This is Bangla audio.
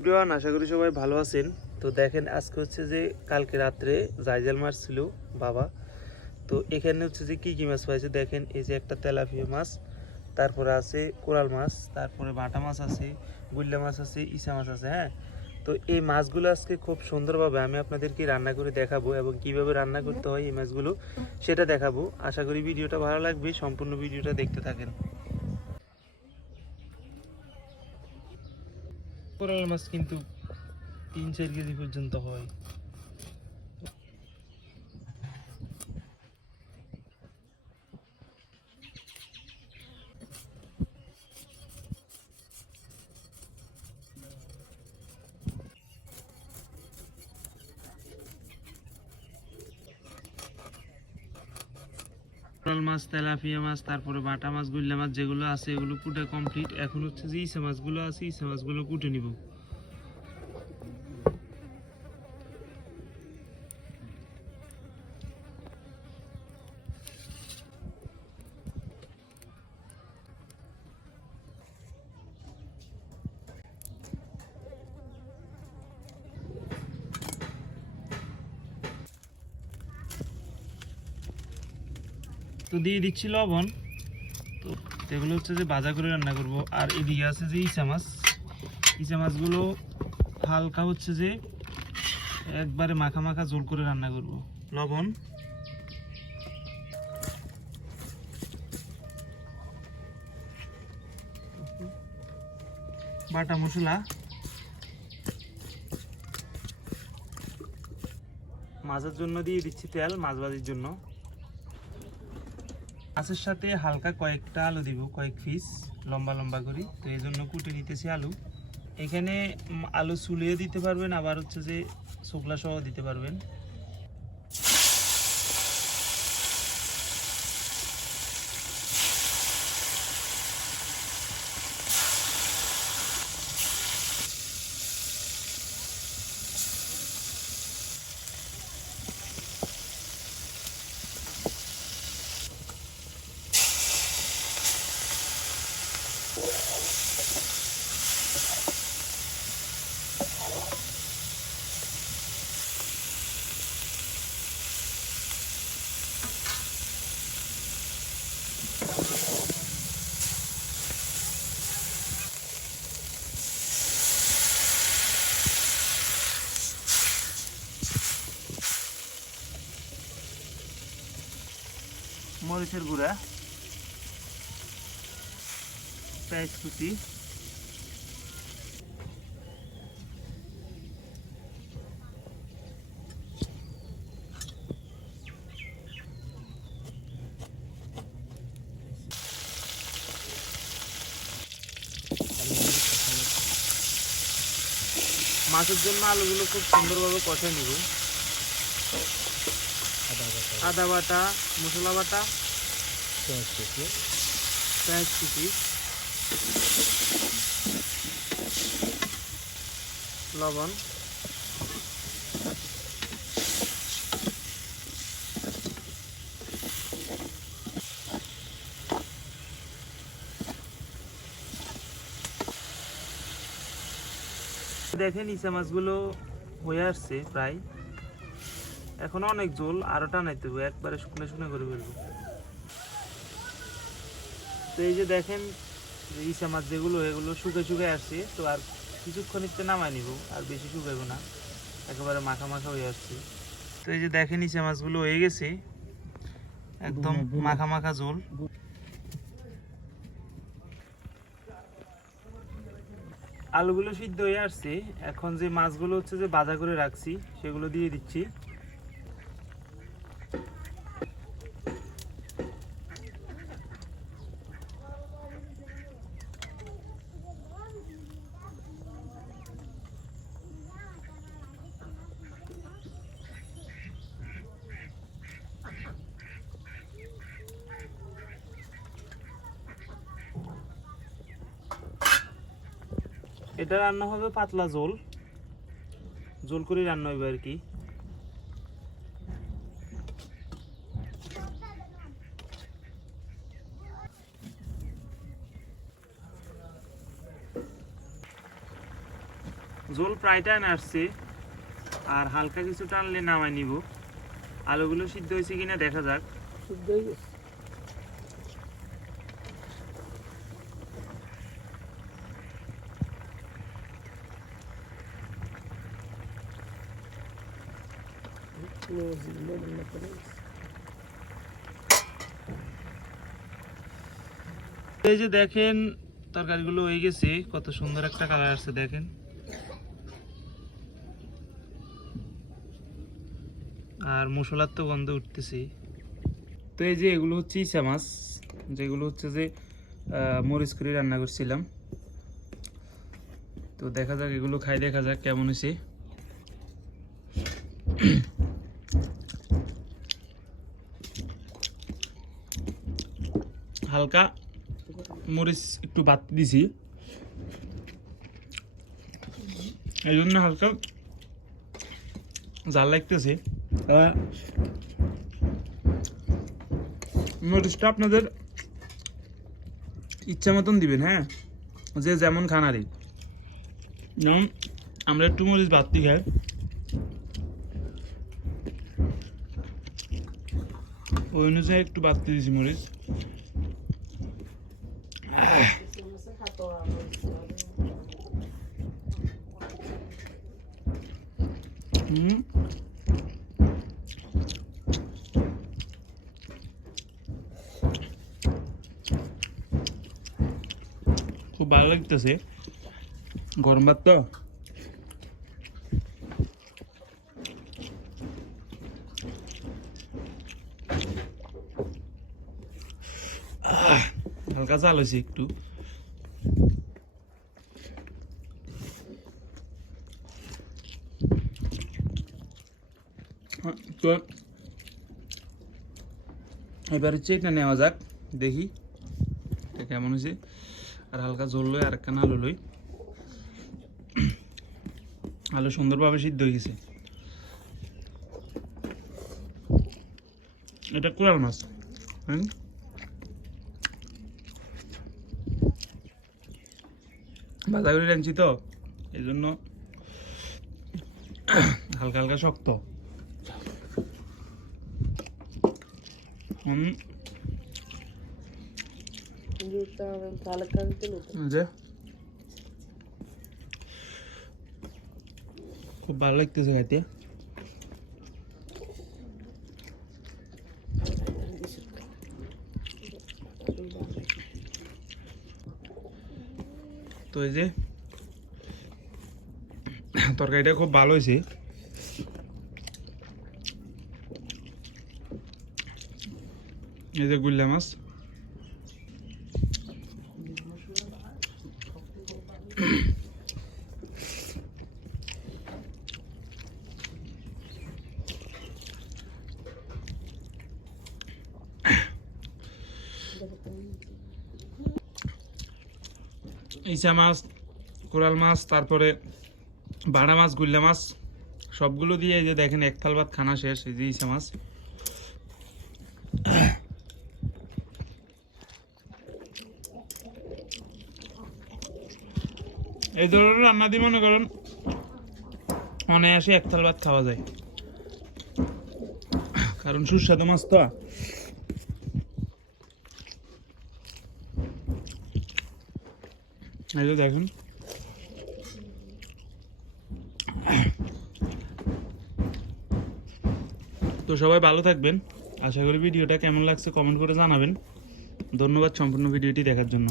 এভরিওয়ান, আশা করি সবাই ভালো আছেন। তো দেখেন, আজকে হচ্ছে যে কালকে রাত্রে জাইজাল মাছ ছিল বাবা। তো এখানে হচ্ছে যে কি কি মাছ পাইছে দেখেন। এই যে একটা তেলাপিয়া মাছ, তারপরে আছে কোরাল মাছ, তারপরে বাটা মাছ আছে, গুল্লা মাছ আছে, ইসা মাছ আছে। হ্যাঁ, তো এই মাছগুলো আজকে খুব সুন্দরভাবে আমি আপনাদেরকে রান্না করে দেখাবো এবং কিভাবে রান্না করতে হয় এই মাছগুলো সেটা দেখাবো। আশা করি ভিডিওটা ভালো লাগবে, সম্পূর্ণ ভিডিওটা দেখতে থাকেন। কোরাল মাছ কিন্তু 3-4 কেজি পর্যন্ত হয়। কোরাল মাছ, তেলাপিয়া মাছ, তারপরে বাটা মাছ, গুল্লা মাছ যেগুলো আছে এগুলো কুটে কমপ্লিট। এখন হচ্ছে যে ইসা মাছগুলো আছে, ইসা মাছগুলো কুটে নিব। তো দিয়ে দিচ্ছি লবণ। তো এগুলো হচ্ছে যে ভাজা করে রান্না করব। আর এদিকে আছে যে ইসা মাছ, ইসা মাছগুলো হালকা হচ্ছে যে একবারে মাখা মাখা ঝোল করে রান্না করব। লবণ, বাটা মশলা, মাছের জন্য দিয়ে দিচ্ছি তেল, মাছ ভাজির জন্য। মাছের সাথে হালকা কয়েকটা আলু দিব, কয়েক পিস লম্বা লম্বা করি। তো এই জন্য কুটে নিতেছি আলু। এখানে আলু চুলিয়ে দিতে পারবেন, আবার হচ্ছে যে শুকলা সহ দিতে পারবেন। মরিচের গুঁড়া, পেঁয়াজ কুচি, মাছের জন্য আলুগুলো খুব সুন্দরভাবে কষে নিব। আদা বাটা, মশলা বাটা, পেঁয়াজ কুচি, লবণ, দেখেন ইসা মাছগুলো হয়ে আসছে প্রায়। এখন অনেক ঝোল, আরো টানাইতে হবে, একবারে শুকনো শুকনো করে ফেলবো। তো এই যে দেখেন যে ইসা মাছ যেগুলো এগুলো শুকে শুকে আসছে। তো আর কিছুক্ষণ একটু নামাই নিব, আর বেশি শুকাইবো না, একেবারে মাখা মাখা হয়ে আসছে। তো এই যে দেখেন ইসা মাছগুলো হয়ে গেছে, একদম মাখা মাখা ঝোল। আলুগুলো সিদ্ধ হয়ে আসছে। এখন যে মাছগুলো হচ্ছে যে ভাজা করে রাখছি সেগুলো দিয়ে দিচ্ছি। এটা রান্না হবে পাতলা ঝোল, ঝোল করে রান্না হবে আর কি। জল প্রায় টান আসছে, আর হালকা কিছু টানলে নামাই নিব। আলুগুলো সিদ্ধ হয়েছে কিনা দেখা যাক। সিদ্ধ হয়ে গেছে। এই যে দেখেন তরকারিগুলো হয়ে গেছে, কত সুন্দর একটা কালার আসছে দেখেন। আর মশলার তো গন্ধ উঠতেছে। তো এই যে এগুলো হচ্ছে ইচা মাছ, যেগুলো হচ্ছে যে মরিচ করে রান্না করছিলাম। তো দেখা যাক, এগুলো খাই দেখা যাক কেমন হয়েছে। হালকা মরিচ একটু বাদ দিছি, এই জন্য হালকা জাল লাগতেছে। মরিচটা আপনাদের ইচ্ছা মতন দিবেন, হ্যাঁ, যে যেমন খানারই। যেমন আমরা একটু মরিচ বাড়তি খাই, ওই অনুযায়ী একটু বাড়তি দিয়েছি মরিচ। খুব ভালো লাগতেছে, গরম ভাত তো। হালকা জাল হয়েছে একটু। তো এবার হচ্ছে এটা নেওয়া যাক, দেখি এটা কেমন হয়েছে। আর হালকা জল লই, আর একখানা আলু লই। আলু সুন্দরভাবে সিদ্ধ হয়ে গেছে। এটা কোরাল মাছ, হ্যাঁ, ভাজা করে রাঁধছি তো, এই জন্য হালকা হালকা শক্ত। যে খুব ভালো লাগতেছে খাইতে। তো এই যে তরকারিটা খুব ভালো হয়েছে। এই যে গুল্লা মাছ, ইচা মাছ, কোরাল মাছ, তারপরে বাড়া মাছ, গুল্লা মাছ, সবগুলো দিয়ে এই যে দেখেন এক থাল ভাত খানা শেষ। এই যে ইচা মাছ, এই ধরনের রান্না দিয়ে মনে করেন অনায়াসে এক থাল ভাত খাওয়া যায়, কারণ সুস্বাদু মাছ তো। এই যে দেখুন, তো সবাই ভালো থাকবেন। আশা করি ভিডিওটা কেমন লাগছে কমেন্ট করে জানাবেন। ধন্যবাদ সম্পূর্ণ ভিডিওটি দেখার জন্য।